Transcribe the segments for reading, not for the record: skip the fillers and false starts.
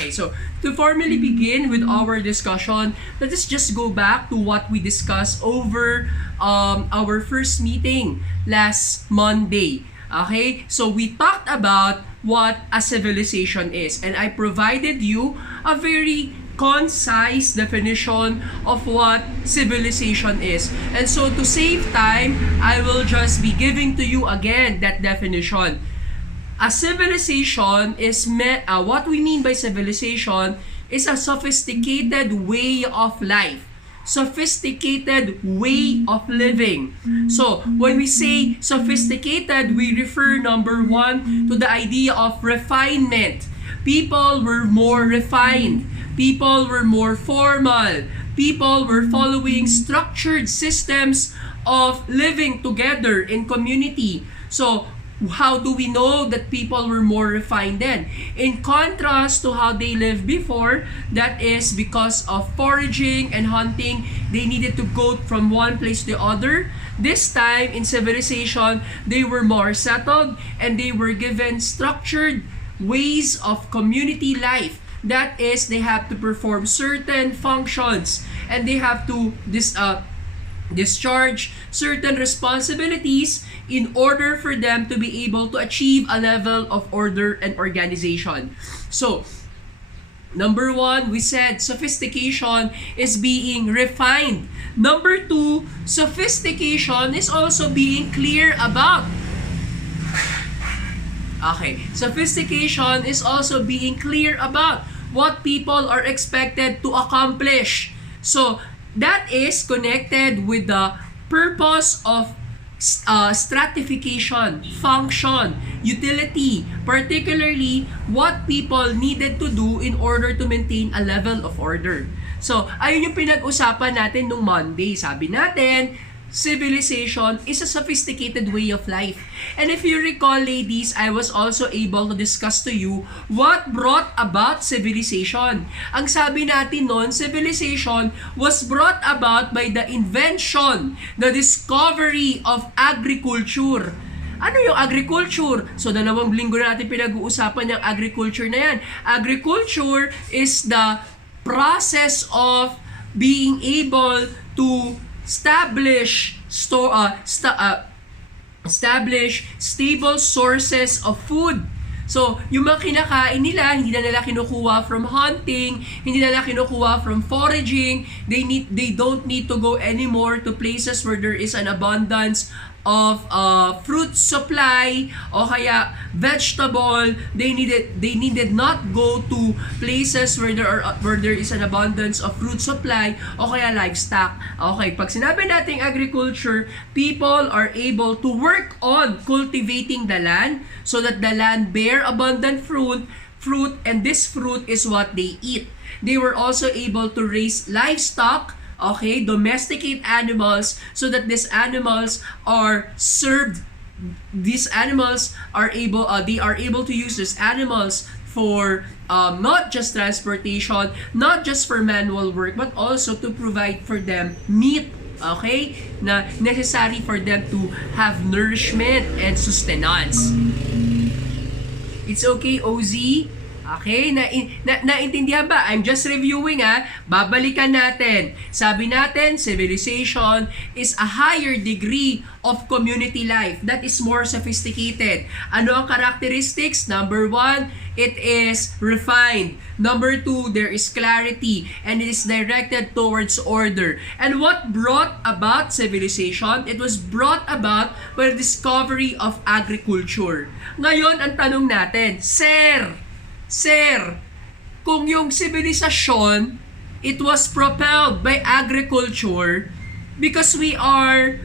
Okay, so to formally begin with our discussion, let us just go back to what we discussed over our first meeting last Monday. Okay, so we talked about what a civilization is, and I provided you a very concise definition of what civilization is. And so to save time, I will just be giving to you again that definition. A civilization is what we mean by civilization is a sophisticated way of life. Sophisticated way of living. So, when we say sophisticated, we refer, number one, to the idea of refinement. People were more refined. People were more formal. People were following structured systems of living together in community. So, how do we know that people were more refined then? In contrast to how they lived before, that is because of foraging and hunting, they needed to go from one place to the other. This time, in civilization, they were more settled and they were given structured ways of community life. That is, they have to perform certain functions and they have to discharge certain responsibilities in order for them to be able to achieve a level of order and organization. So, number one, we said sophistication is being refined. Number two, sophistication is also being clear about. Okay, sophistication is also being clear about what people are expected to accomplish. So, that is connected with the purpose of stratification, function, utility, particularly what people needed to do in order to maintain a level of order. So, ayun yung pinag-usapan natin nung Monday. Sabi natin, civilization is a sophisticated way of life. And if you recall, ladies, I was also able to discuss to you what brought about civilization. Ang sabi natin noon, civilization was brought about by the invention, the discovery of agriculture. Ano yung agriculture? So, 2 linggo na natin pinag-uusapan yung agriculture na yan. Agriculture is the process of being able to establish stable sources of food. So, yung mga kinakain nila, hindi na nila kinukuha from hunting, hindi na nila kinukuha from foraging. They don't need to go anymore to places where there is an abundance of fruit supply o kaya vegetable. They needed not go to places where there is an abundance of fruit supply o kaya livestock. Okay, pag sinabi nating agriculture, people are able to work on cultivating the land so that the land bear abundant fruit, and this fruit is what they eat. They were also able to raise livestock, okay, domesticate animals, so that these animals are served. These animals are able, they are able to use these animals for not just transportation, not just for manual work, but also to provide for them meat, okay, na necessary for them to have nourishment and sustenance. It's okay, OZ? Okay, naintindihan ba? I'm just reviewing Babalikan natin. Sabi natin, civilization is a higher degree of community life that is more sophisticated. Ano ang characteristics? Number one, it is refined. Number two, there is clarity and it is directed towards order. And what brought about civilization? It was brought about by the discovery of agriculture. Ngayon, ang tanong natin, Sir, kung yung sibilisasyon, it was propelled by agriculture because we are,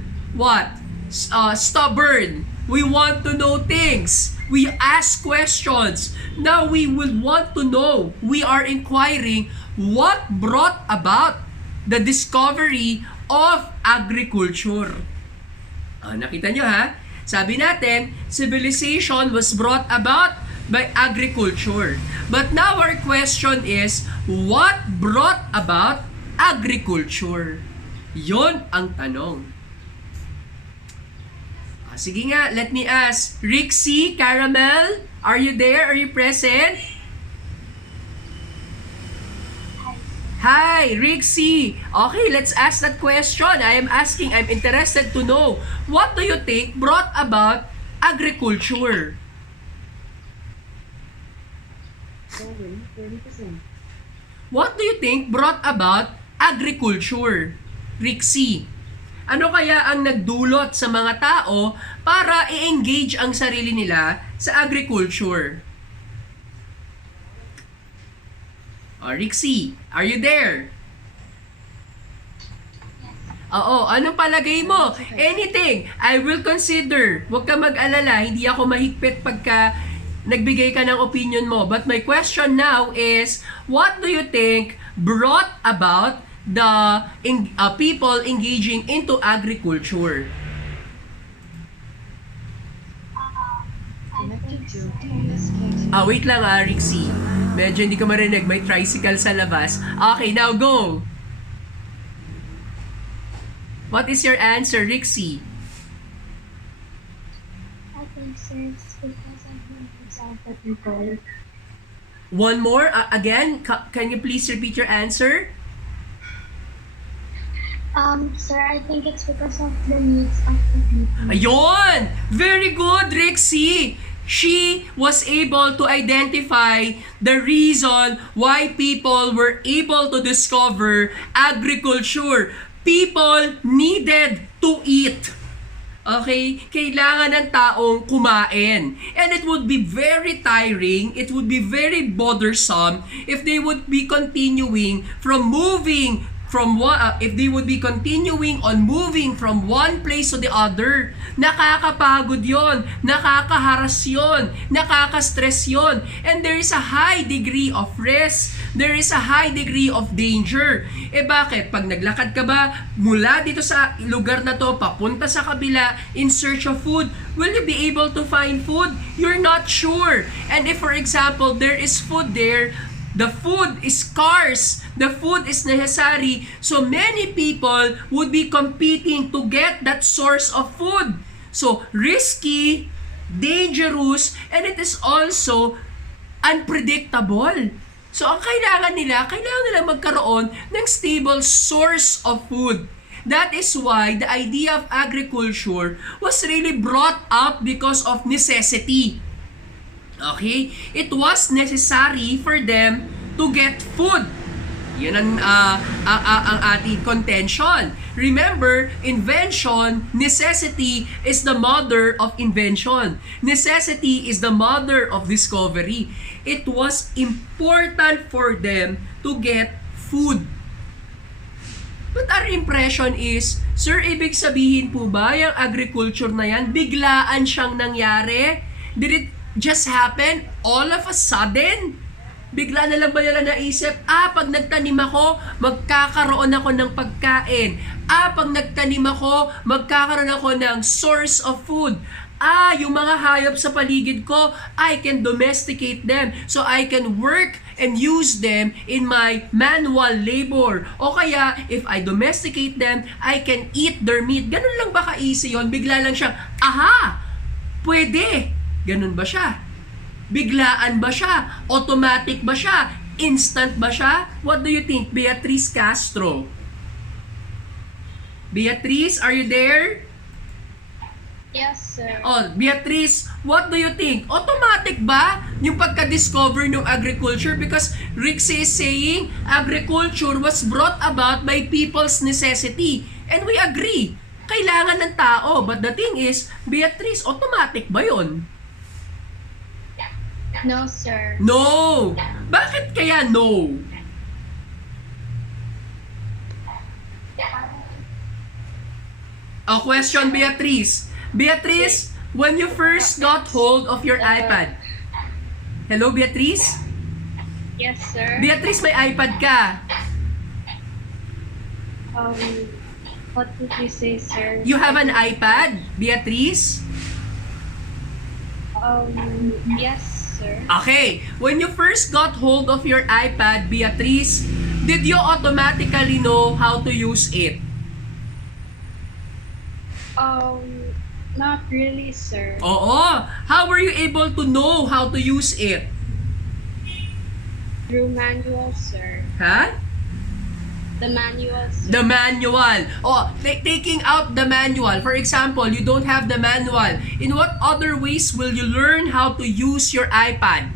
stubborn. We want to know things. We ask questions. Now we would want to know. We are inquiring what brought about the discovery of agriculture. Nakita nyo Sabi natin, civilization was brought about by agriculture. But now our question is, what brought about agriculture? Yon ang tanong. Sige nga, let me ask. Rixie, Caramel, are you there? Are you present? Hi, Rixie. Okay, let's ask that question. I'm interested to know, what do you think brought about agriculture? 30%. What do you think brought about agriculture? Rixie. Ano kaya ang nagdulot sa mga tao para i-engage ang sarili nila sa agriculture? Rixie, are you there? Oo, anong palagay mo? Anything, I will consider. Huwag ka mag-alala, hindi ako mahigpit pagka nagbigay ka ng opinion mo. But my question now is, what do you think brought about the people engaging into agriculture? Wait lang Rixie. Medyo hindi ko marinig. May tricycle sa labas. Okay, now go. What is your answer, Rixie? I think it's because of the example people. One more? Again, can you please repeat your answer? Sir, I think it's because of the needs of the people. Ayun! Very good, Rixie! She was able to identify the reason why people were able to discover agriculture. People needed to eat. Okay? Kailangan ng taong kumain. And it would be very tiring, it would be very bothersome if they would be continuing from moving from if they would be continuing on moving from one place to the other. Nakakapagod yon, nakakaharas yon, nakaka-stress yon, and there is a high degree of risk, there is a high degree of danger. Bakit? Pag naglakad ka ba mula dito sa lugar na to papunta sa kabila in search of food, will you be able to find food? You're not sure. And if for example there is food there, the food is scarce, the food is necessary, so many people would be competing to get that source of food. So, risky, dangerous, and it is also unpredictable. So, ang kailangan nila magkaroon ng stable source of food. That is why the idea of agriculture was really brought up because of necessity. Okay? It was necessary for them to get food. Yan ang ating contention. Remember, invention, necessity is the mother of invention. Necessity is the mother of discovery. It was important for them to get food. But our impression is, sir, ibig sabihin po ba yung agriculture na yan, biglaan siyang nangyari? Did it just happen all of a sudden? Bigla na lang ba nila naisip, pag nagtanim ako, magkakaroon ako ng pagkain. Pag nagtanim ako, magkakaroon ako ng source of food. Yung mga hayop sa paligid ko, I can domesticate them so I can work and use them in my manual labor. O kaya, if I domesticate them, I can eat their meat. Ganun lang ba ka-easy yun? Bigla lang siyang, pwede. Ganun ba siya? Biglaan ba siya? Automatic ba siya? Instant ba siya? What do you think, Beatrice Castro? Beatrice, are you there? Yes, sir. Beatrice, what do you think? Automatic ba yung pagka-discover ng agriculture? Because Rixie is saying agriculture was brought about by people's necessity. And we agree. Kailangan ng tao. But the thing is, Beatrice, automatic ba yun? No, sir. No! Bakit kaya no? Question, Beatrice. Beatrice, when you first got hold of your iPad. Hello, Beatrice? Yes, sir. Beatrice, may iPad ka. What did you say, sir? You have an iPad, Beatrice? Yes, sir. Okay. When you first got hold of your iPad, Beatrice, did you automatically know how to use it? Not really, sir. Oo. How were you able to know how to use it? Through manual, sir. Ha? The manual, sir. The manual. Oh, taking out the manual. For example, you don't have the manual. In what other ways will you learn how to use your iPad?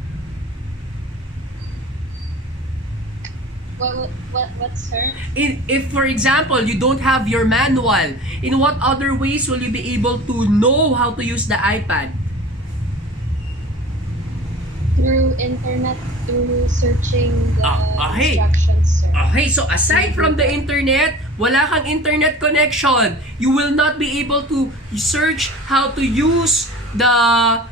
What, sir? If, for example, you don't have your manual, in what other ways will you be able to know how to use the iPad? Through internet, through searching the Okay. instructions, sir. Okay, so aside from the internet, wala kang internet connection. You will not be able to search how to use an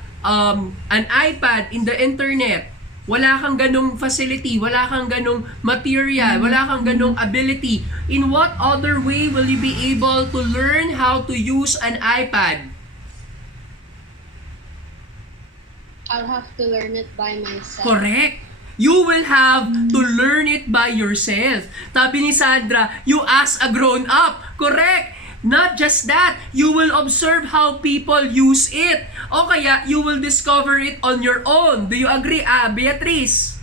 iPad in the internet. Wala kang ganong facility, wala kang ganong material, wala kang ganong ability. In what other way will you be able to learn how to use an iPad? I'll have to learn it by myself. Correct. You will have to learn it by yourself. Sabi ni Sandra, you as a grown-up. Correct. Not just that, you will observe how people use it. O kaya, you will discover it on your own. Do you agree, Beatrice?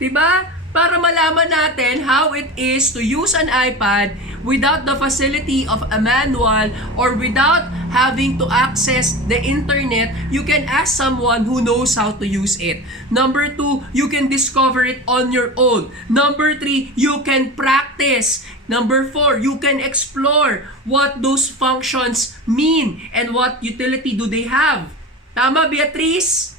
Diba? Para malaman natin how it is to use an iPad without the facility of a manual or without having to access the internet, you can ask someone who knows how to use it. Number 2, you can discover it on your own. Number 3, you can practice. Number 4, you can explore what those functions mean and what utility do they have. Tama, Beatrice?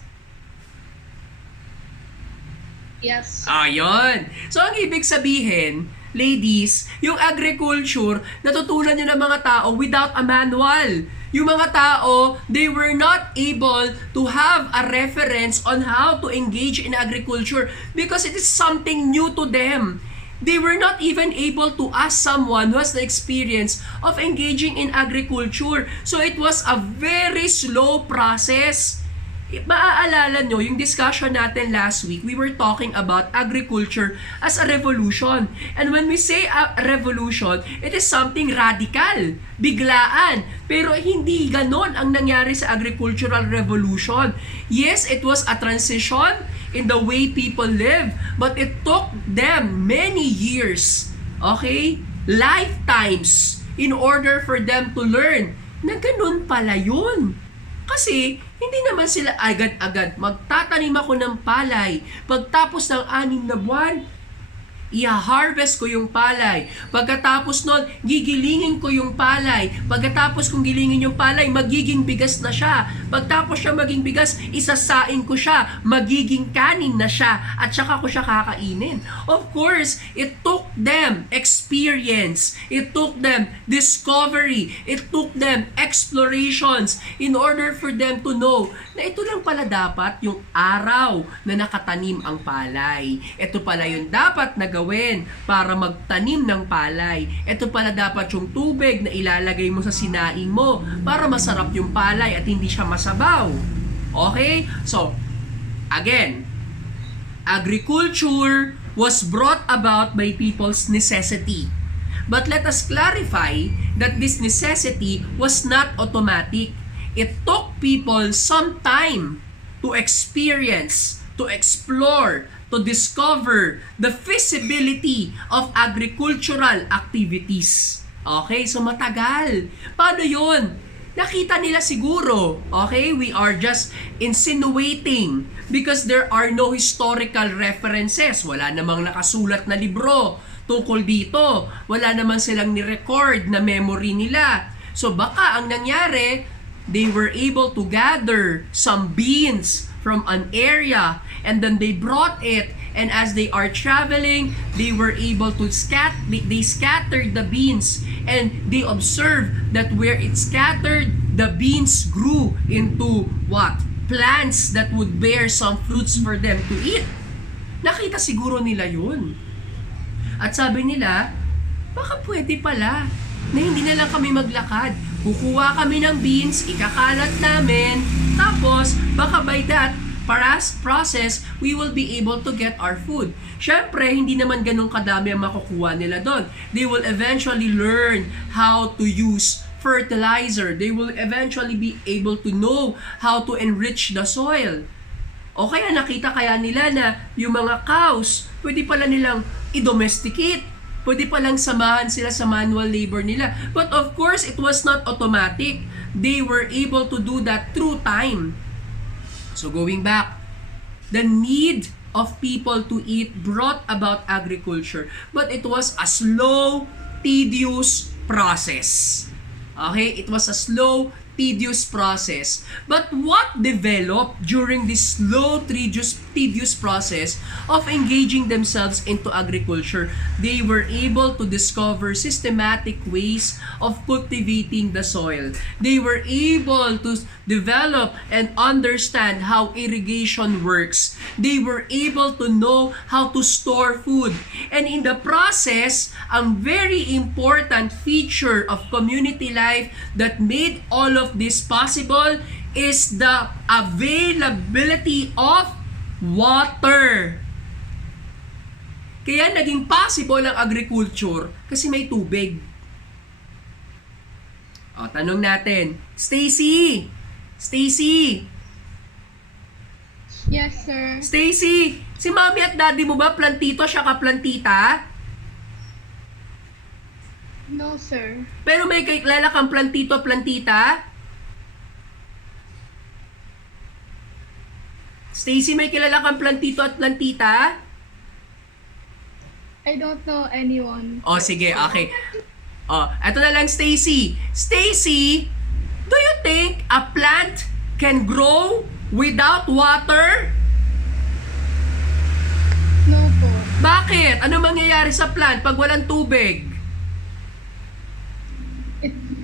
Yes. Ayun. So, ang ibig sabihin, ladies, yung agriculture, natutunan nyo ng mga tao without a manual. Yung mga tao, they were not able to have a reference on how to engage in agriculture because it is something new to them. They were not even able to ask someone who has the experience of engaging in agriculture. So, it was a very slow process. Maaalala nyo, yung discussion natin last week, we were talking about agriculture as a revolution. And when we say a revolution, it is something radical, biglaan. Pero hindi ganon ang nangyari sa agricultural revolution. Yes, it was a transition in the way people live, but it took them many years, okay? Lifetimes, in order for them to learn na ganon pala yun. Kasi, hindi naman sila agad-agad magtatanim ako ng palay. Pagtapos ng 6 na buwan, i-harvest ko yung palay. Pagkatapos nun, gigilingin ko yung palay. Pagkatapos kong gilingin yung palay, magiging bigas na siya. Pagtapos siya maging bigas, isasaing ko siya. Magiging kanin na siya. At saka ko siya kakainin. Of course, it took them experience. It took them discovery. It took them explorations in order for them to know na ito lang pala dapat yung araw na nakatanim ang palay. Ito pala yung dapat na gawin para magtanim ng palay. Ito pala dapat yung tubig na ilalagay mo sa sinaing mo para masarap yung palay at hindi siya masabaw. Okay? So, again, agriculture was brought about by people's necessity. But let us clarify that this necessity was not automatic. It took people some time to experience, to explore, to discover the feasibility of agricultural activities. Okay, so matagal. Paano yun? Nakita nila siguro. Okay, we are just insinuating because there are no historical references. Wala namang nakasulat na libro tungkol dito. Wala naman silang ni-record na memory nila. So baka ang nangyari, they were able to gather some beans from an area and then they brought it, and as they are traveling, they were able to they scattered the beans, and they observed that where it scattered, the beans grew into what? Plants that would bear some fruits for them to eat. Nakita siguro nila yun. At sabi nila, baka pwede pala na hindi na lang kami maglakad. Kukuha kami ng beans, ikakalat namin, tapos baka by that process, we will be able to get our food. Syempre, hindi naman ganun kadami ang makukuha nila doon. They will eventually learn how to use fertilizer. They will eventually be able to know how to enrich the soil. O kaya nakita kaya nila na yung mga cows, pwede pala nilang i-domesticate. Pwede palang samahan sila sa manual labor nila. But of course, it was not automatic. They were able to do that through time. So going back, the need of people to eat brought about agriculture. But it was a slow, tedious process. Okay? It was a slow, tedious process. But what developed during this slow, tedious process of engaging themselves into agriculture? They were able to discover systematic ways of cultivating the soil. They were able to develop and understand how irrigation works. They were able to know how to store food. And in the process, ang very important feature of community life that made all of this possible is the availability of water. Kaya naging possible ang agriculture kasi may tubig. O, tanong natin, Stacy! Yes, sir. Stacy, si mami at daddy mo ba plantito siya ka plantita? No, sir. Pero may kilala kang plantito plantita? Stacy, may kilala kang plantito at plantita? I don't know anyone. O, sige, okay. O, eto na lang, Stacy. Stacy, do you think a plant can grow without water? No po. Bakit? Ano mangyayari sa plant pag walang tubig?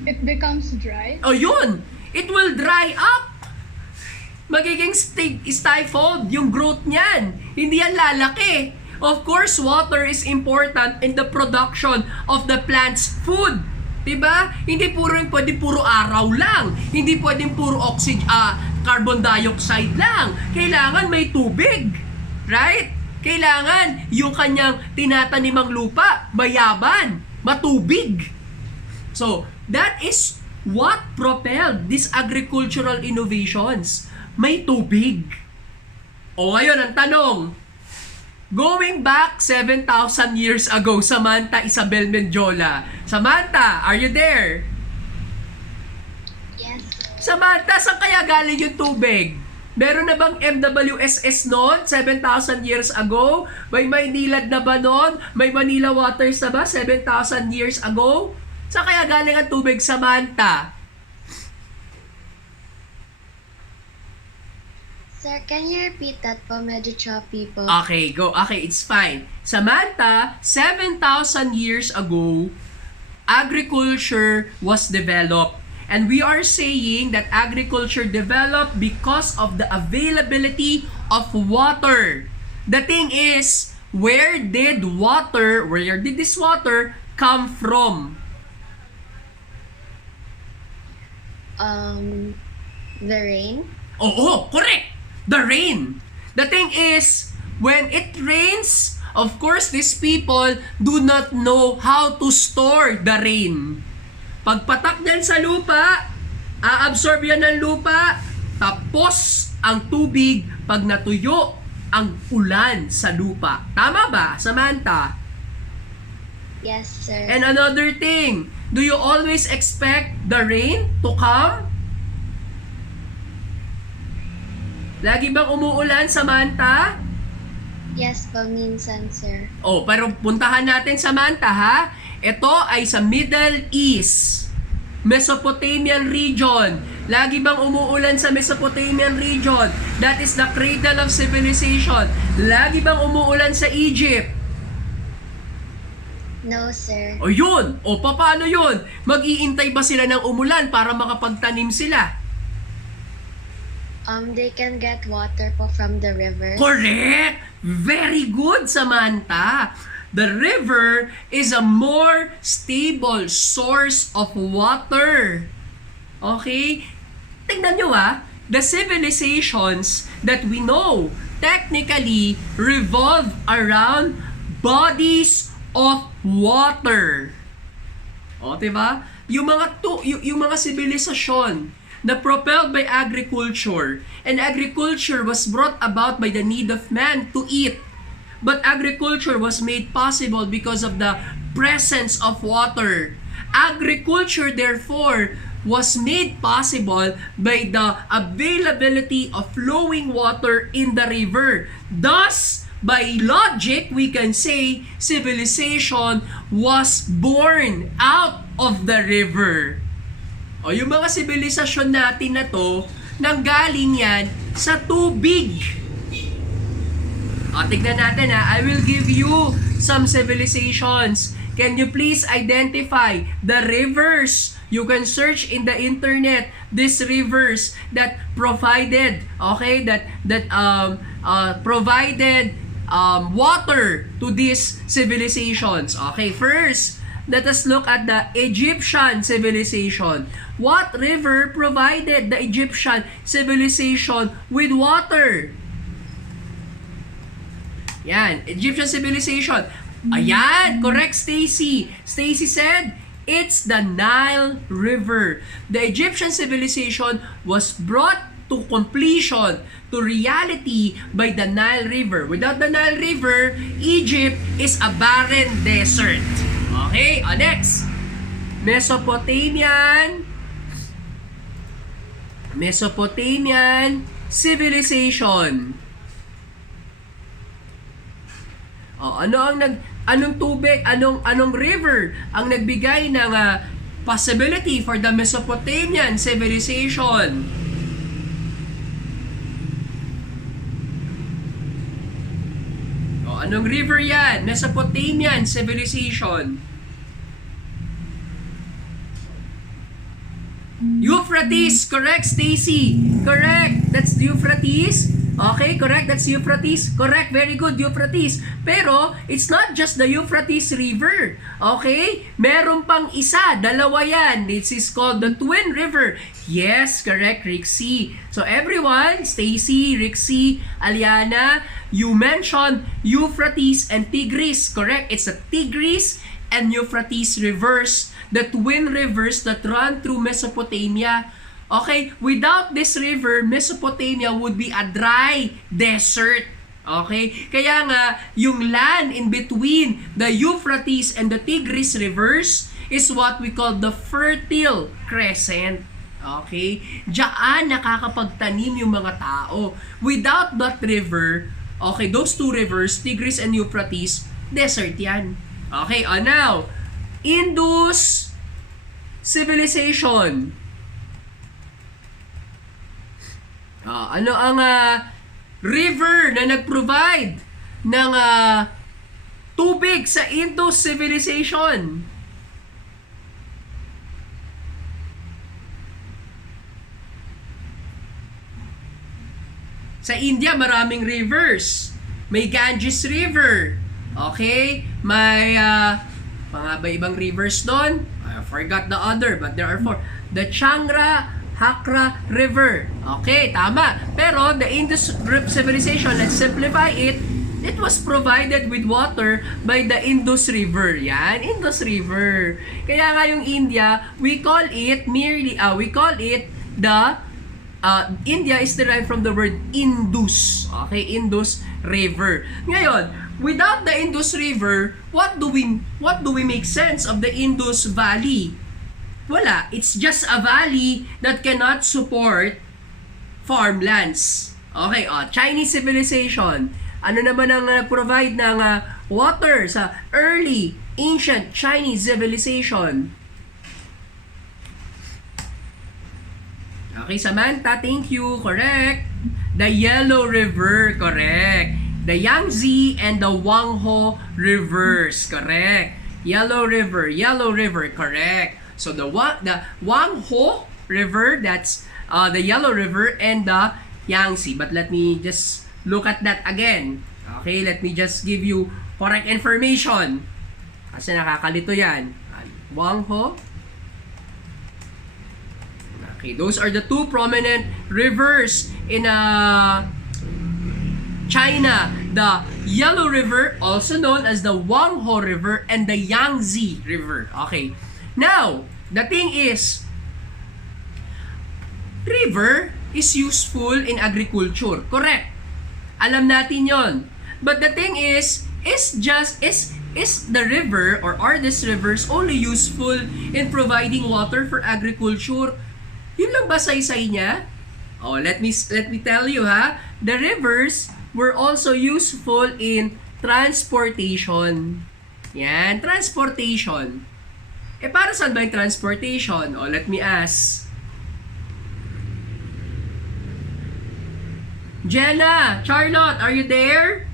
It becomes dry. O yun, it will dry up. Magiging stifled yung growth niyan. Hindi yan lalaki. Of course, water is important in the production of the plant's food. Diba? Hindi puro araw lang. Hindi pwedeng puro carbon dioxide lang. Kailangan may tubig. Right? Kailangan yung kanyang tinatanimang lupa, mayaman, matubig. So, that is what propelled these agricultural innovations. May tubig. O ngayon, ang tanong, going back 7,000 years ago, Samantha Isabel Mendiola. Samantha, are you there? Yes, sir. Samantha, saan kaya galing yung tubig? Meron na bang MWSS noon, 7,000 years ago? May Maynilad na ba noon? May Manila Waters na ba, 7,000 years ago? Saan kaya galing ang tubig, Samantha? Sir, can you repeat that po? Medyo choppy po. Okay, go. Okay, it's fine. Samantha, 7,000 years ago, agriculture was developed. And we are saying that agriculture developed because of the availability of water. The thing is, where did this water come from? The rain? Oo, correct! The rain. The thing is, when it rains, of course, these people do not know how to store the rain. Pagpatak niyan sa lupa, aabsorb yan ng lupa, tapos ang tubig pag natuyo ang ulan sa lupa. Tama ba, Samantha? Yes, sir. And another thing, do you always expect the rain to come? Lagi bang umuulan, Samantha? Yes po, minsan, sir. Oh, pero puntahan natin, Samantha, ha? Ito ay sa Middle East, Mesopotamian region. Lagi bang umuulan sa Mesopotamian region? That is the cradle of civilization. Lagi bang umuulan sa Egypt? No, sir. O yun! O paano yun? Mag-iintay ba sila ng umulan para makapagtanim sila? They can get water po from the river. Correct! Very good, Samantha. The river is a more stable source of water. Okay? Tingnan nyo the civilizations that we know technically revolve around bodies of water. O, diba? Yung mga sibilisasyon the propelled by agriculture. And agriculture was brought about by the need of man to eat. But agriculture was made possible because of the presence of water. Agriculture, therefore, was made possible by the availability of flowing water in the river. Thus, by logic, we can say civilization was born out of the river. O yung mga sibilisasyon natin na to, nanggaling yan sa tubig. O, tignan natin ha. I will give you some civilizations. Can you please identify the rivers? You can search in the internet these rivers that provided, okay, that provided water to these civilizations. Okay, first, let us look at the Egyptian civilization. What river provided the Egyptian civilization with water? Yan, Egyptian civilization. Ayan, correct, Stacy. Stacy said, it's the Nile River. The Egyptian civilization was brought to completion, to reality by the Nile River. Without the Nile River, Egypt is a barren desert. Okay, next. Mesopotamian civilization. Anong tubig, anong river ang nagbigay ng possibility for the Mesopotamian civilization? Anong river yan? Mesopotamian civilization. Euphrates, correct, Stacy. Correct, that's Euphrates. Okay, correct, that's Euphrates. Correct, very good, Euphrates. Pero, it's not just the Euphrates River. Okay? Meron pang isa, dalawa yan. This is called the Twin River. Yes, correct, Rixie. So everyone, Stacy, Rixie, Aliana, you mentioned Euphrates and Tigris. Correct, it's the Tigris and Euphrates rivers, the twin rivers that run through Mesopotamia. Okay, without this river, Mesopotamia would be a dry desert. Okay, kaya nga, yung land in between the Euphrates and the Tigris rivers is what we call the Fertile Crescent. Okay, diyan nakakapagtanim yung mga tao. Without that river, okay, those two rivers, Tigris and Euphrates, desert yan. Okay, now, Indus Civilization. Ano ang river na nag-provide ng tubig sa Indus Civilization? Sa India, maraming rivers. May Ganges River. Okay? May mga ibang rivers doon. I forgot the other, but there are four. The Hakra River. Okay, tama. Pero the Indus Civilization, let's simplify it, it was provided with water by the Indus River. Yan, Indus River. Kaya nga yung India, we call it India is derived from the word Indus. Okay, Indus River. Ngayon, without the Indus River, what do we make sense of the Indus Valley? Wala. It's just a valley that cannot support farmlands. Okay, Chinese civilization. Ano naman ang provide ng water sa early ancient Chinese civilization? Okay, Samantha, thank you. Correct. The Yellow River, correct. The Yangtze and the Wangho rivers, correct. Yellow River, correct. So the Wangho River, that's the Yellow River, and the Yangtze. But let me just look at that again. Okay, let me just give you correct information. Kasi nakakalito yan. Wangho. Okay, those are the two prominent rivers in China. The Yellow River, also known as the Wangho River, and the Yangtze River. Okay. Now, the thing is, river is useful in agriculture. Correct. Alam natin yon. But the thing is the river or are these rivers only useful in providing water for agriculture? Yun lang ba say niya? Oh, let me tell you ha. The rivers were also useful in transportation. Yan, transportation. Para saan ba yung transportation? Oh, let me ask. Jenna, Charlotte, are you there?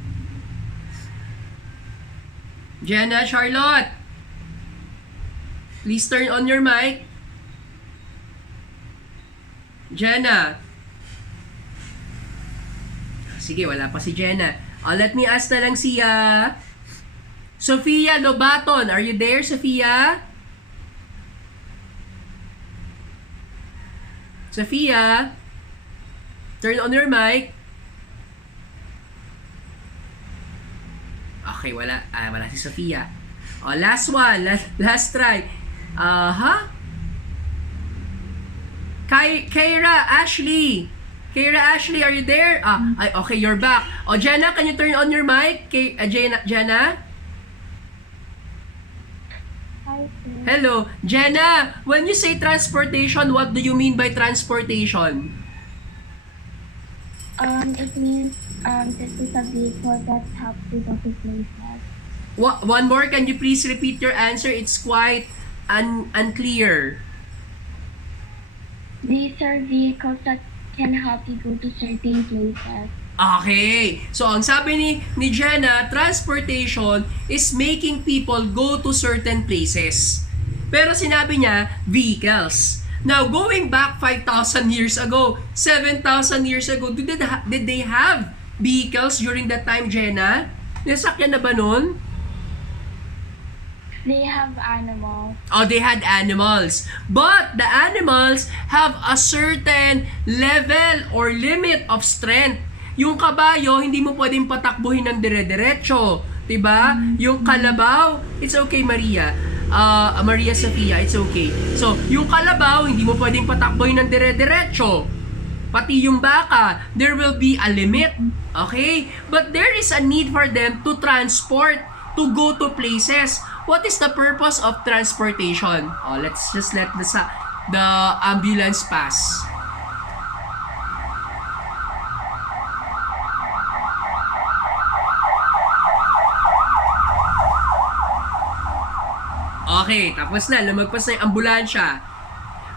Jenna, Charlotte, please turn on your mic. Jenna. Sige, wala pa si Jenna. Let me ask na lang si Sofia Lobaton. Are you there, Sofia? Sofia, turn on your mic. Okay, wala si Sofia. Last one. Last try. Kyra Ashley, are you there? Okay, you're back. Jenna, can you turn on your mic? Jenna? Hi, sir. Hello. Jenna, when you say transportation, what do you mean by transportation? It means this is a vehicle that helps you go to places. One more, can you please repeat your answer? It's quite unclear. These are vehicles that can help you go to certain places. Okay. So, ang sabi ni Jenna, transportation is making people go to certain places. Pero sinabi niya, vehicles. Now, going back 5,000 years ago, 7,000 years ago, did they have vehicles during that time, Jenna? Nasakyan na ba nun? They have animals. Oh, they had animals. But the animals have a certain level or limit of strength. Yung kabayo, hindi mo pwedeng patakbuhin ng dire-diretso. Diba? Yung kalabaw, it's okay, Maria. Maria Sofia, it's okay. So, yung kalabaw, hindi mo pwedeng patakbuhin ng dire-diretso. Pati yung baka, there will be a limit. Okay? But there is a need for them to transport, to go to places. What is the purpose of transportation? Let's just let the ambulance pass. Okay, tapos na. Lumagpas na yung ambulansya.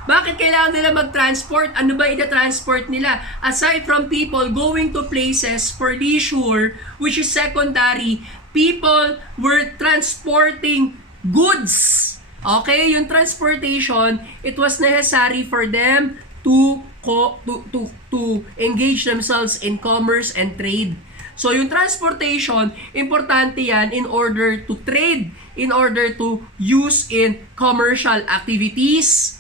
Bakit kailangan nila mag-transport? Ano ba ida-transport nila? Aside from people going to places for leisure, which is secondary, people were transporting goods. Okay, yung transportation, it was necessary for them to engage themselves in commerce and trade. So yung transportation, importante yan in order to trade, in order to use in commercial activities.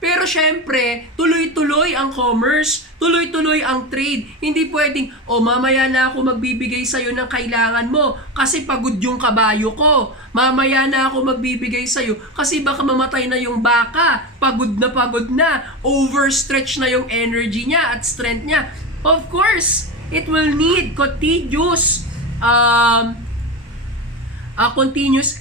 Pero syempre, tuloy-tuloy ang commerce, tuloy-tuloy ang trade. Hindi pwedeng, mamaya na ako magbibigay sa'yo ng kailangan mo kasi pagod yung kabayo ko. Mamaya na ako magbibigay sa'yo kasi baka mamatay na yung baka. Pagod na, overstretch na yung energy niya at strength niya. Of course, it will need continuous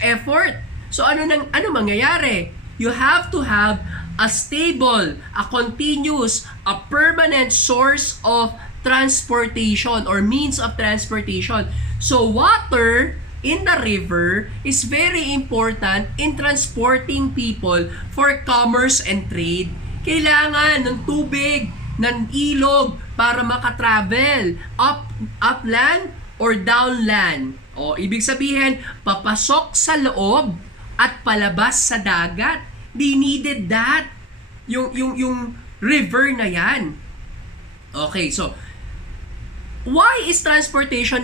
effort. So ano mangyayari? You have to have a stable, a continuous, a permanent source of transportation or means of transportation. So water in the river is very important in transporting people for commerce and trade. Kailangan ng tubig, ng ilog para makatravel upland or downland. Ibig sabihin, papasok sa loob at palabas sa dagat. They needed that. Yung river na yan. Okay, so why is transportation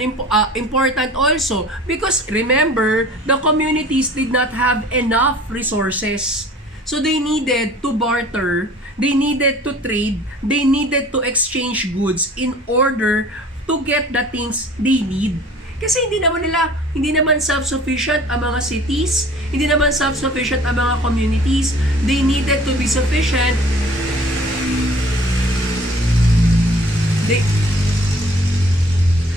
important also? Because remember, the communities did not have enough resources. So they needed to barter, they needed to trade, they needed to exchange goods in order to get the things they need. Kasi hindi naman self-sufficient ang mga cities, hindi naman self-sufficient ang mga communities. They needed to be sufficient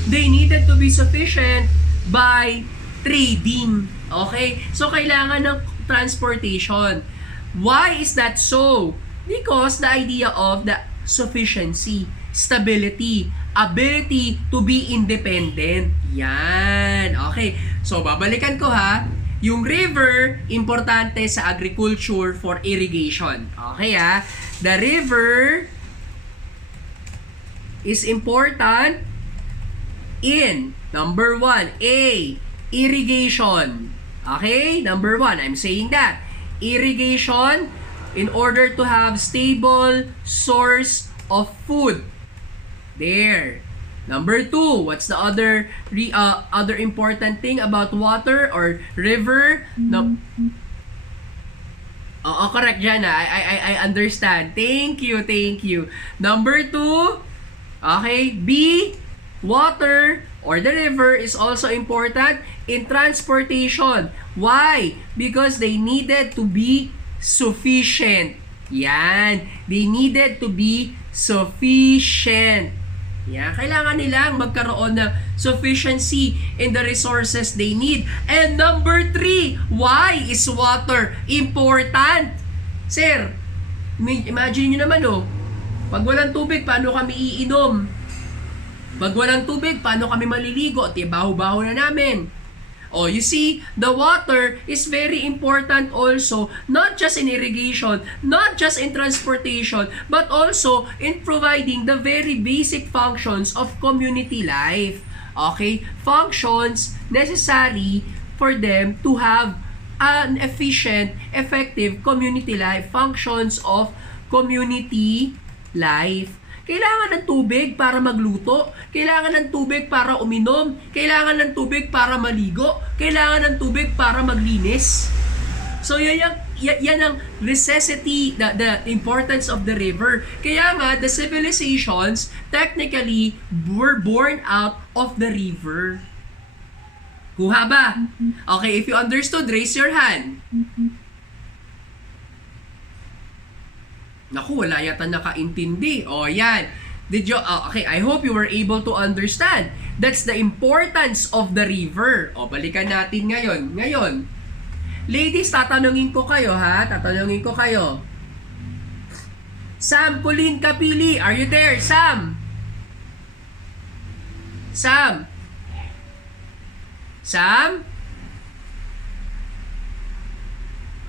they needed to be sufficient by trading. Okay? So, kailangan ng transportation. Why is that so? Because the idea of the sufficiency, stability, ability to be independent. Yan. Okay. So, babalikan ko ha. Yung river, importante sa agriculture for irrigation. Okay ha? The river is important in, number 1, A, irrigation. Okay? Number 1, I'm saying that. Irrigation in order to have stable source of food. There. Number 2, what's the other important thing about water or river? No. Oo, correct dyan. I understand. Thank you. Number 2, okay, B, water or the river is also important in transportation. Why? Because they needed to be sufficient. Yan. They needed to be sufficient. Yan. Kailangan nilang magkaroon ng sufficiency in the resources they need. And number 3, why is water important? Sir, imagine nyo naman pag walang tubig, paano kami iinom? Pag walang tubig, paano kami maliligo? At baho-baho na namin. You see, the water is very important also, not just in irrigation, not just in transportation, but also in providing the very basic functions of community life. Okay? Functions necessary for them to have an efficient, effective community life. Functions of community life. Kailangan ng tubig para magluto. Kailangan ng tubig para uminom. Kailangan ng tubig para maligo. Kailangan ng tubig para maglinis. So, yan ang necessity, the importance of the river. Kaya nga, the civilizations technically were born out of the river. Kuha ba? Okay, if you understood, raise your hand. Naku, wala yata nakaintindi. Yan. Okay, I hope you were able to understand. That's the importance of the river. Balikan natin ngayon. Ladies, tatanungin ko kayo ha. Sam, Colleen, Kapili, are you there? Sam?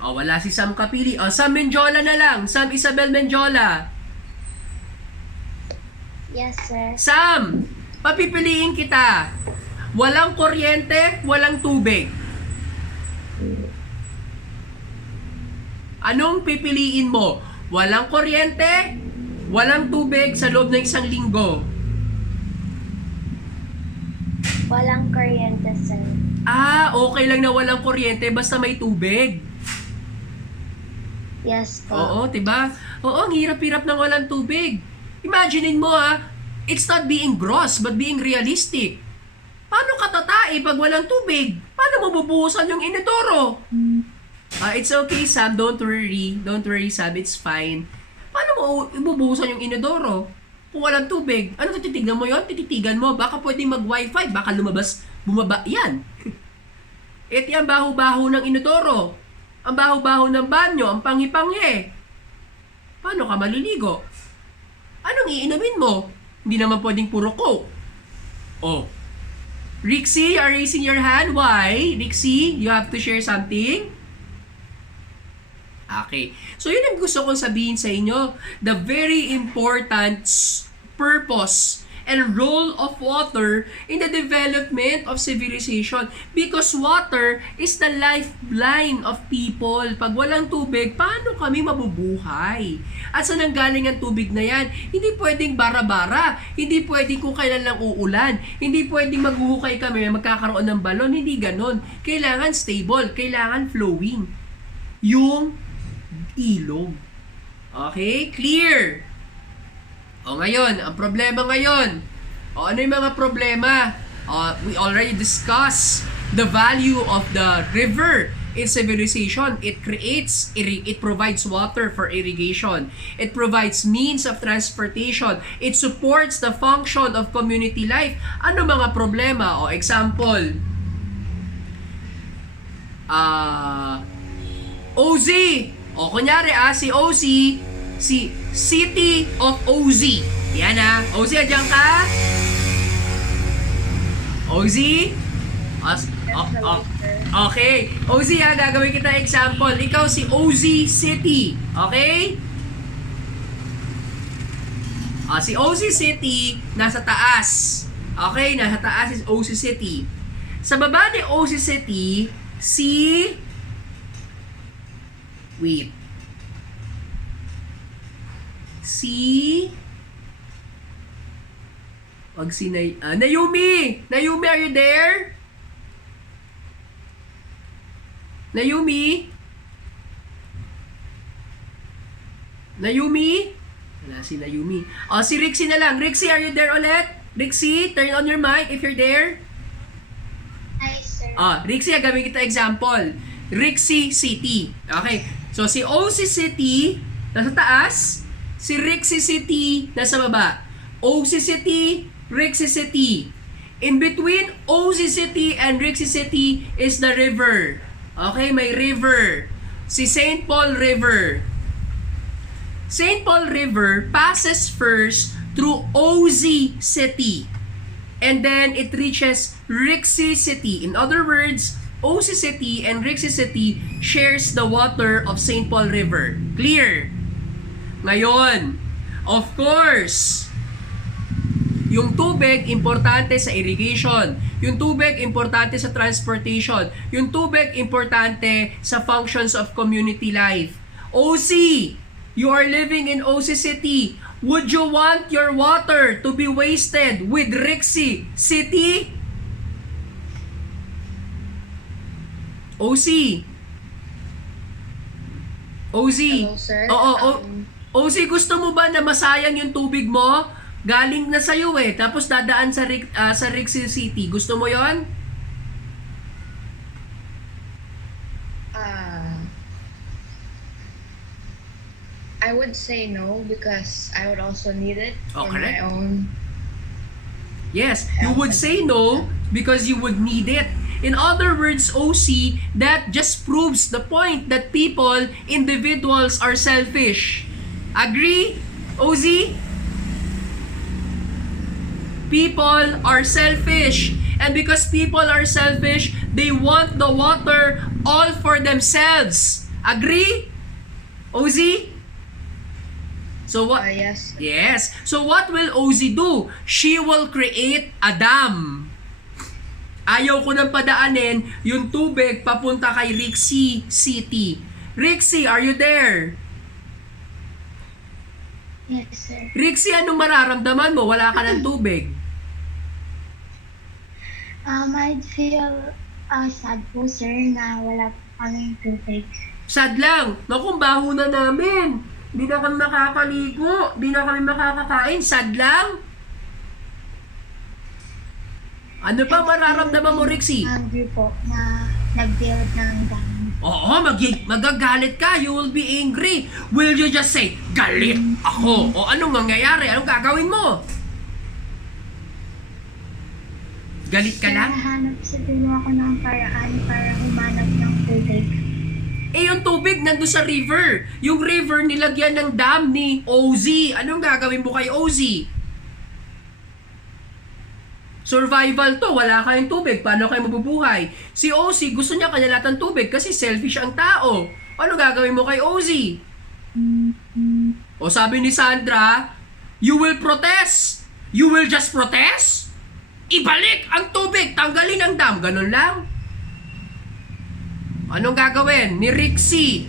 Wala si Sam Kapili. Sam Menjola na lang. Sam Isabel Menjola. Yes, sir. Sam, papipiliin kita. Walang kuryente, walang tubig. Anong pipiliin mo? Walang kuryente, walang tubig sa loob ng 1 linggo. Walang kuryente, sir. Okay lang na walang kuryente basta may tubig. Yes, po. Oo, diba? Ang hirap-hirap ng walang tubig. Imaginein mo it's not being gross but being realistic. Paano katatai pag walang tubig? Paano mabubuhusan yung inodoro? It's okay, Sam. Don't worry, Sam. It's fine. Paano mo ibubuhusan yung inodoro? Kung walang tubig, ano tititignan mo yon? Tititigan mo. Baka pwedeng mag-wifi. Baka bumaba. Yan. Ito yung baho-baho ng inodoro. Ang baho-baho ng banyo, ang panghi-panghi. Paano ka maliligo? Anong iinumin mo? Hindi naman pwedeng puro Coke. Rixie, you are raising your hand. Why? Rixie, you have to share something? Okay. So, yun ang gusto kong sabihin sa inyo. The very important purpose and role of water in the development of civilization. Because water is the lifeline of people. Pag walang tubig, paano kami mabubuhay? At saan nanggaling ang tubig na yan? Hindi pwedeng bara-bara. Hindi pwedeng kung kailan lang uulan. Hindi pwedeng maghuhukay kami, magkakaroon ng balon. Hindi ganon. Kailangan stable. Kailangan flowing. Yung ilog. Okay? Clear? Ngayon, ang problema ngayon. Ano yung mga problema? We already discussed the value of the river in civilization? It provides water for irrigation. It provides means of transportation. It supports the function of community life. Ano mga problema? O example, OZ. O kunyari si OZ, si City of OZ. Yan OZ, adyan ka? OZ? Okay. OZ gagawin kita example. Ikaw si OZ City. Okay? Si OZ City, nasa taas. Okay? Nasa taas is OZ City. Sa baba ni OZ City, Nayumi! Nayumi, are you there? Nayumi? Nayumi? Wala si Nayumi. Si Rixie na lang. Rixie, are you there ulit? Rixie, turn on your mic if you're there. Hi, sir. Rixie, gawin kita example. Rixie City. Okay. So, si OC City, nasa taas. Si Rixie City, nasa baba. OC City, Rixie City. In between OC City and Rixie City is the river. Okay, may river. Si St. Paul River. St. Paul River passes first through OZ City. And then it reaches Rixie City. In other words, OZ City and Rixie City shares the water of St. Paul River. Clear? Ngayon, of course, yung tubig, importante sa irrigation. Yung tubig, importante sa transportation. Yung tubig, importante sa functions of community life. OC, you are living in OC City. Would you want your water to be wasted with Rixie City? OC. OZ. Hello, sir. OC, gusto mo ba na masayang yung tubig mo? Galing na sa'yo tapos dadaan sa Rixie City. Gusto mo yon? I would say no because I would also need it for correct. my own. Yes, you would say no because you would need it. In other words, OC, that just proves the point that people, individuals are selfish. Agree, OZ? People are selfish. And because people are selfish, they want the water all for themselves. Agree? OZ? So what? Yes. Yes. So what will OZ do? She will create a dam. Ayaw ko nang padaanin yung tubig papunta kay Rixie City. Rixie, are you there? Yes, sir. Rixie, anong mararamdaman mo? Wala ka ng tubig. I'd feel sad po, sir, na wala po kaming tubig. Sad lang. Naku, baho na namin. Di na kami makakaligo. Di na kami makakakain. Sad lang. Ano pa mararamdaman mo, Rixie? Angry po na nag-build ng dam. Oo, magagalit ka. You will be angry. Will you just say, galit ako? O anong mangyayari? Anong gagawin mo? Galit ka lang? Nahanap siguro ako ng paraan para humanap ng tubig. Yung tubig nandun sa river. Yung river nilagyan ng dam ni OZ. Anong gagawin mo kay OZ? Survival to, wala kayong tubig. Paano kayo mabubuhay? Si OZ, gusto niya kanyalatan tubig kasi selfish ang tao. Ano gagawin mo kay OZ? O sabi ni Sandra, you will protest. You will just protest? Ibalik ang tubig, tanggalin ang dam. Ganun lang. Anong gagawin ni Rixie?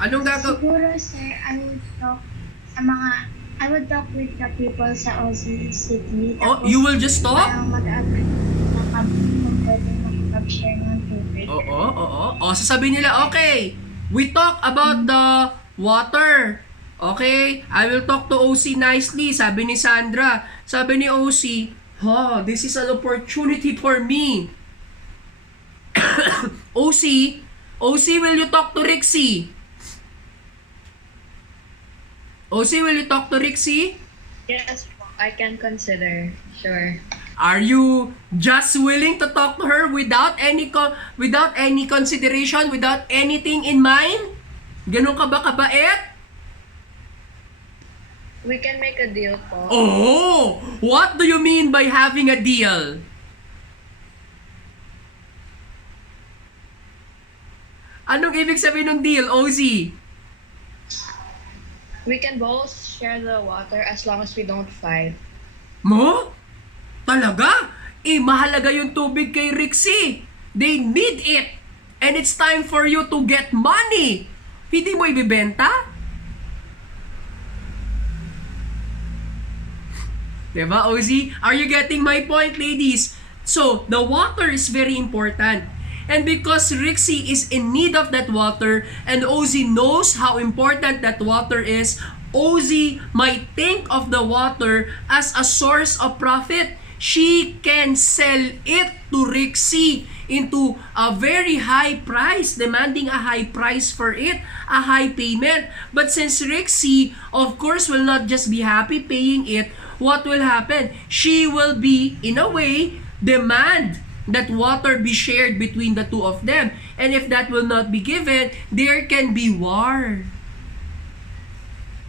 Anong gagawin? Siguro, sir, I would talk with the people sa OZ City. Oh, you will just talk? Parang mag-agree na kung pwede makapag-share ng tubig. Oo. Sasabihin nila, okay, we talk about the water. Okay, I will talk to OC nicely, sabi ni Sandra. Sabi ni OC, this is an opportunity for me. OC, OC, will you talk to Rixie? OC, will you talk to Rixie? Yes, I can consider. Sure. Are you just willing to talk to her without any consideration, without anything in mind? Ganun ka ba kabait? We can make a deal po. Oh! What do you mean by having a deal? Anong ibig sabihin ng deal, OZ? We can both share the water as long as we don't fight. Mo? Talaga? Mahalaga yung tubig kay Rixie. They need it. And it's time for you to get money. Hindi mo ibibenta? Diba, OZ? Are you getting my point, ladies? So, the water is very important. And because Rixie is in need of that water and OZ knows how important that water is, OZ might think of the water as a source of profit. She can sell it to Rixie into a very high price, demanding a high price for it, a high payment. But since Rixie, of course, will not just be happy paying it, what will happen? She will be, in a way, demand that water be shared between the two of them. And if that will not be given, there can be war.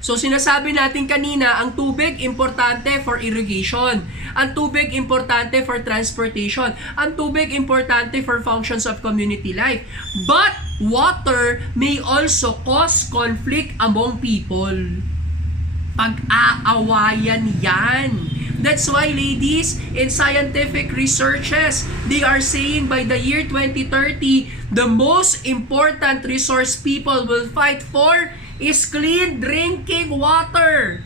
So sinasabi natin kanina, ang tubig importante for irrigation. Ang tubig importante for transportation. Ang tubig importante for functions of community life. But water may also cause conflict among people. Pag-aawayan yan. That's why, ladies, in scientific researches, they are saying by the year 2030, the most important resource people will fight for is clean drinking water.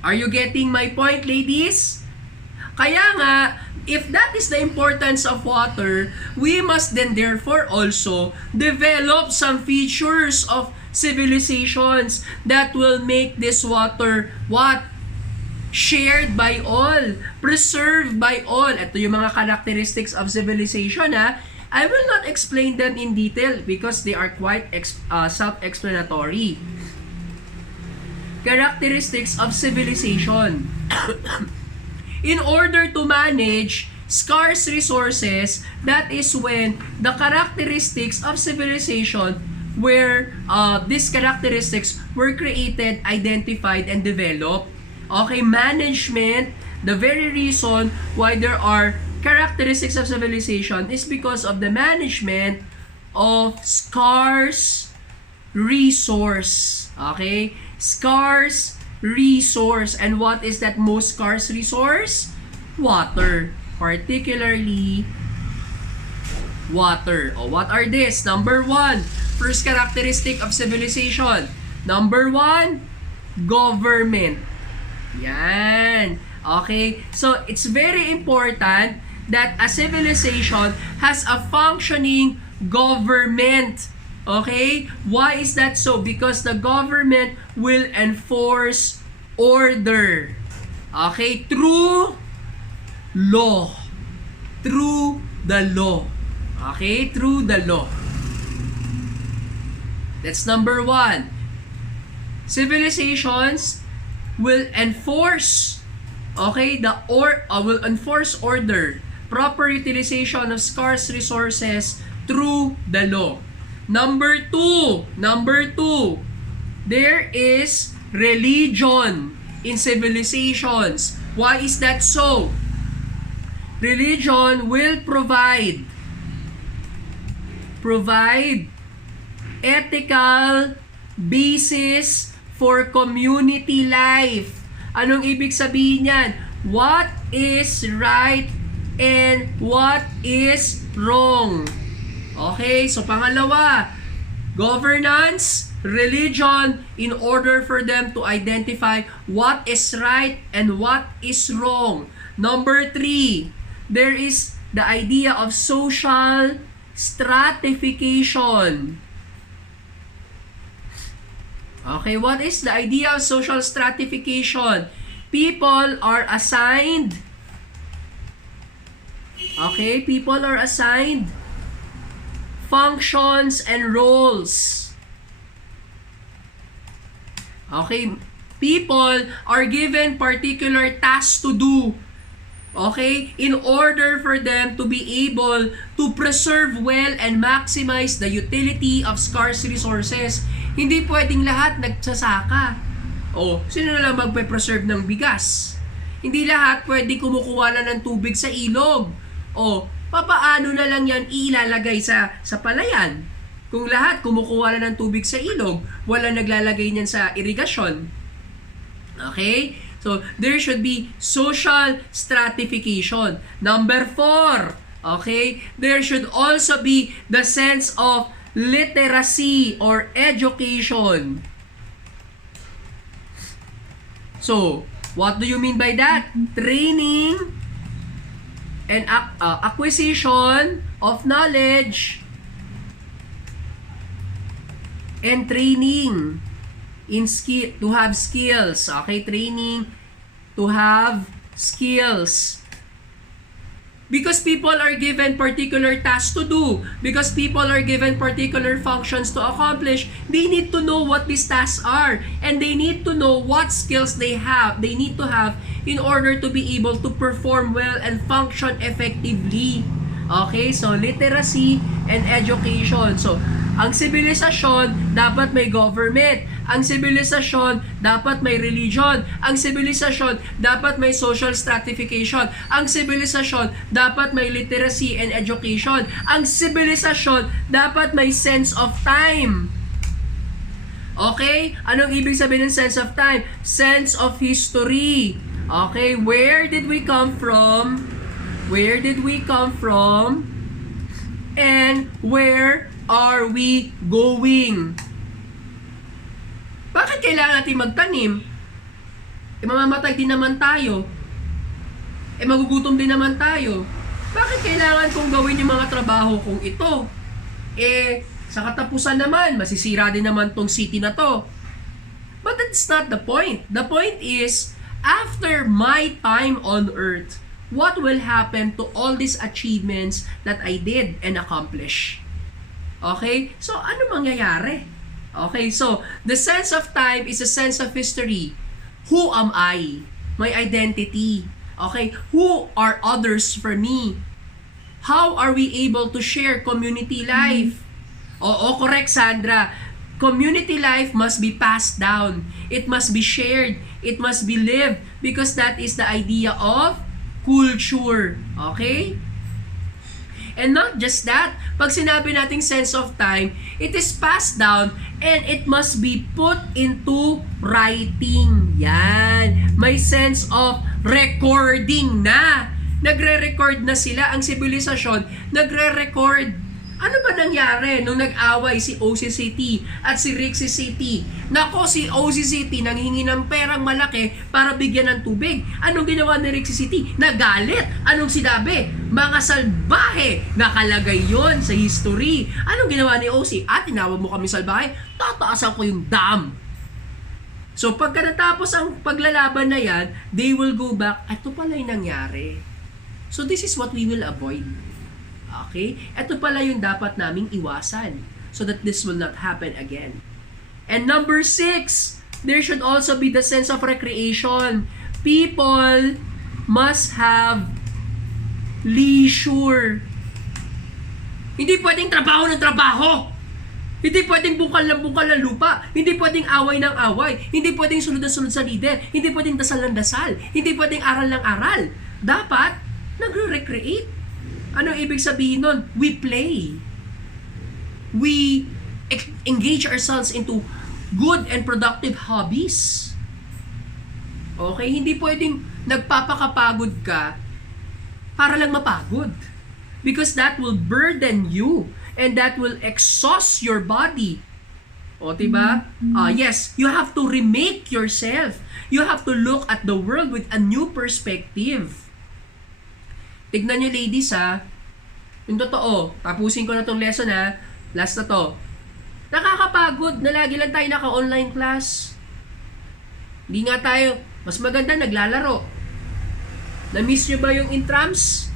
Are you getting my point, ladies? Kaya nga, if that is the importance of water, we must then therefore also develop some features of civilizations that will make this water what? Shared by all, preserved by all. Ito yung mga characteristics of civilization, ha. I will not explain them in detail because they are quite self-explanatory. Characteristics of civilization. In order to manage scarce resources, that is when the characteristics of civilization where these characteristics were created, identified, and developed. Okay, management, the very reason why there are characteristics of civilization is because of the management of scarce resource. Okay? Scarce resource. And what is that most scarce resource? Water. Particularly, water. Oh, what are this? Number one, first characteristic of civilization. Number one, government. Yan. Okay? So, it's very important that a civilization has a functioning government. Okay? Why is that so? Because the government will enforce order. Okay? Through law. Through the law. Okay? Through the law. That's number one. Civilizations will enforce, okay, will enforce order, proper utilization of scarce resources through the law. Number two, there is religion in civilizations. Why is that so? Religion will provide ethical basis for community life. Anong ibig sabihin yan? What is right and what is wrong? Okay, so pangalawa, governance, religion, in order for them to identify what is right and what is wrong. Number three, there is the idea of social stratification. Okay, what is the idea of social stratification? People are assigned functions and roles. Okay, people are given particular tasks to do. Okay, in order for them to be able to preserve well and maximize the utility of scarce resources. Hindi pwedeng lahat nagsasaka. Sino na lang magpe-preserve ng bigas? Hindi lahat pwedeng kumukuha na ng tubig sa ilog. Papaano na lang yan ilalagay sa palayan? Kung lahat kumukuha na ng tubig sa ilog, wala naglalagay niyan sa irigasyon. Okay? So, there should be social stratification. Number 4, okay? There should also be the sense of literacy or education. So, what do you mean by that? Training and acquisition of knowledge and training in skill, to have skills. Okay, training to have skills. Because people are given particular tasks to do, because people are given particular functions to accomplish, they need to know what these tasks are, and they need to know what skills they need to have in order to be able to perform well and function effectively. Okay, so literacy and education. So, ang sibilisasyon, dapat may government. Ang sibilisasyon, dapat may religion. Ang sibilisasyon, dapat may social stratification. Ang sibilisasyon, dapat may literacy and education. Ang sibilisasyon, dapat may sense of time. Okay? Anong ibig sabihin ng sense of time? Sense of history. Okay? Where did we come from? Where did we come from? And where are we going? Bakit kailangan natin magtanim? Mamamatay din naman tayo. Magugutom din naman tayo. Bakit kailangan kong gawin yung mga trabaho kong ito? Sa katapusan naman, masisira din naman tong city na to. But that's not the point. The point is, after my time on earth, what will happen to all these achievements that I did and accomplished? Okay? So, ano mangyayari? Okay, so, the sense of time is a sense of history. Who am I? My identity. Okay? Who are others for me? How are we able to share community life? Correct, Sandra. Community life must be passed down. It must be shared. It must be lived. Because that is the idea of culture. Okay? And not just that, pag sinabi nating sense of time, it is passed down and it must be put into writing. Yan. May sense of recording na. Nagre-record na sila. Ang sibilisasyon, nagre-record. Ano ba nangyari nung nag-away si OCCT at si Rixie City? Nako, si OCCT nanghingi ng perang malaki para bigyan ng tubig. Anong ginawa ni Rixie City? Nagalit. Anong sinabi? Mga salbahe. Nakalagay yon sa history. Anong ginawa ni OC? Tinawag mo kami salbahe? Tataasan ko yung dam. So pagka natapos ang paglalaban na yan, they will go back. Ito pala yung nangyari. So this is what we will avoid. Okay? Ito pala yung dapat naming iwasan so that this will not happen again. And number 6, there should also be the sense of recreation. People must have leisure. Hindi pwedeng trabaho ng trabaho. Hindi pwedeng bungkal ng lupa. Hindi pwedeng away ng away. Hindi pwedeng sunod na sunod sa leader. Hindi pwedeng dasal ng dasal. Hindi pwedeng aral ng aral. Dapat nagre-recreate. Anong ibig sabihin nun? We play. We engage ourselves into good and productive hobbies. Okay? Hindi pwedeng nagpapakapagod ka para lang mapagod. Because that will burden you and that will exhaust your body. O, diba? Yes, you have to remake yourself. You have to look at the world with a new perspective. Tignan nyo, ladies, ha. Yung totoo, tapusin ko na tong lesson, ha. Last na to. Nakakapagod na lagi lang tayo naka-online class. Hindi nga tayo, mas maganda naglalaro. Na-miss nyo ba yung intrams?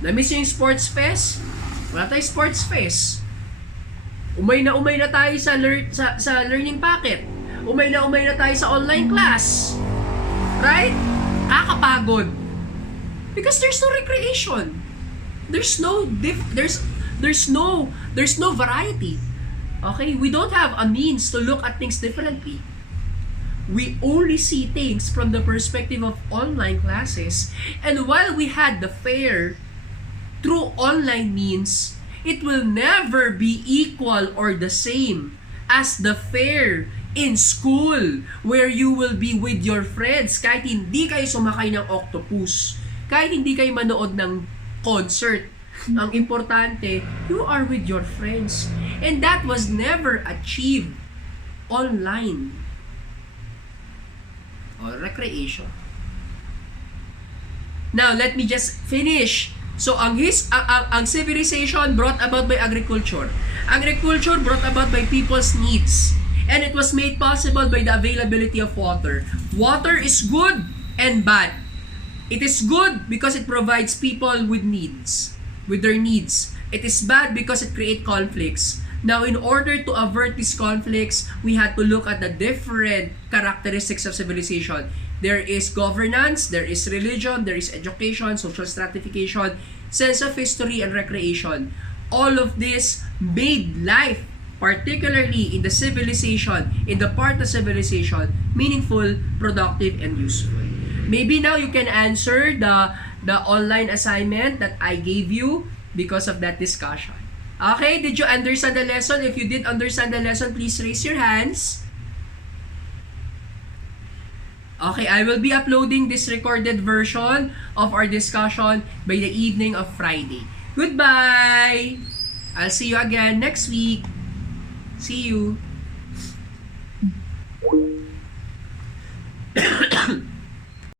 Na-miss nyo yung sports fest? Wala tayong sports fest. Umay na tayo sa learning packet. Umay na tayo sa online class. Right? Kakapagod. Because there's no recreation. There's no variety. Okay? We don't have a means to look at things differently. We only see things from the perspective of online classes. And while we had the fair through online means, it will never be equal or the same as the fair in school where you will be with your friends kahit hindi kayo sumakay ng octopus, kahit hindi kayo manood ng concert. Ang importante, you are with your friends. And that was never achieved online. Or recreation. Now, let me just finish. So, ang civilization brought about by agriculture. Agriculture brought about by people's needs. And it was made possible by the availability of water. Water is good and bad. It is good because it provides people with their needs. It is bad because it creates conflicts. Now, in order to avert these conflicts, we had to look at the different characteristics of civilization. There is governance, there is religion, there is education, social stratification, sense of history, and recreation. All of this made life, particularly in the civilization, in the part of civilization, meaningful, productive, and useful. Maybe now you can answer the online assignment that I gave you because of that discussion. Okay, did you understand the lesson? If you did understand the lesson, please raise your hands. Okay, I will be uploading this recorded version of our discussion by the evening of Friday. Goodbye! I'll see you again next week. See you.